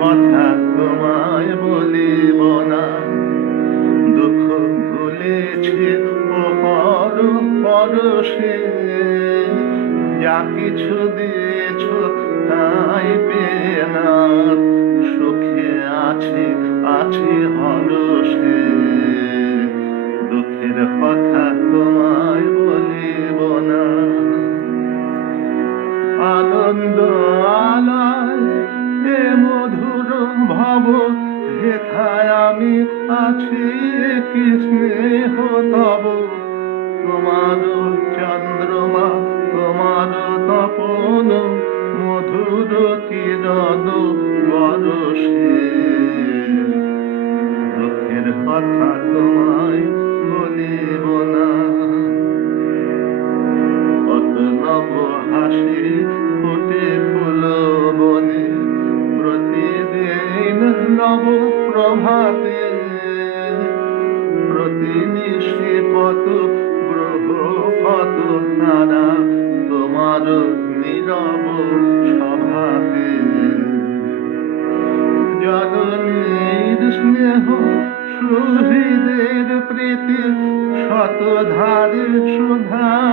কথা তোমায় বলিব না। দুঃখ ভুলেছে পর পরশে। যা কিছু দিয়েছ তাই পেয়ে না। সুখে আছে আছে হরসে দুঃখের কথা তোমায় বলিব না। আনন্দ মধুর ভব হেথায় আমি আছি কি স্নেহ তব। তোমার চন্দ্রমা, তোমার তপন, মধুর কিরণ বরসে। দুঃখের কথা তোমায় প্রভাতে প্রতি নিশিপত গ্রহ কত স্নেহ সুহৃদের প্রীতি শতধারে সুধা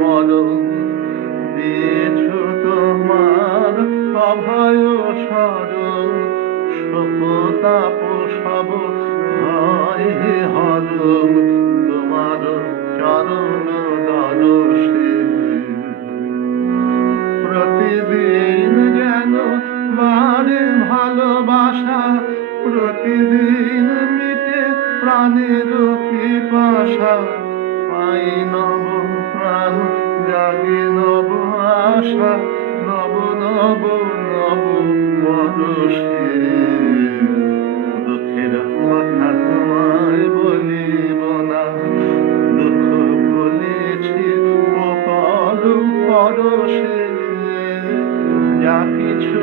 মরণ তোমার অভয় স্মরণ শোকতাপ তোমার চরণ দরসে প্রতিদিন যেন বাড়ে ভালোবাসা, প্রতিদিন মিটে প্রাণের পিপাসা। পাই নব প্রাণ জাগে নব আশা, নব নব নব পরশে দুঃখের কথা তোমায় বলিব না, দুঃখ বলেছি পরশে। যা কিছু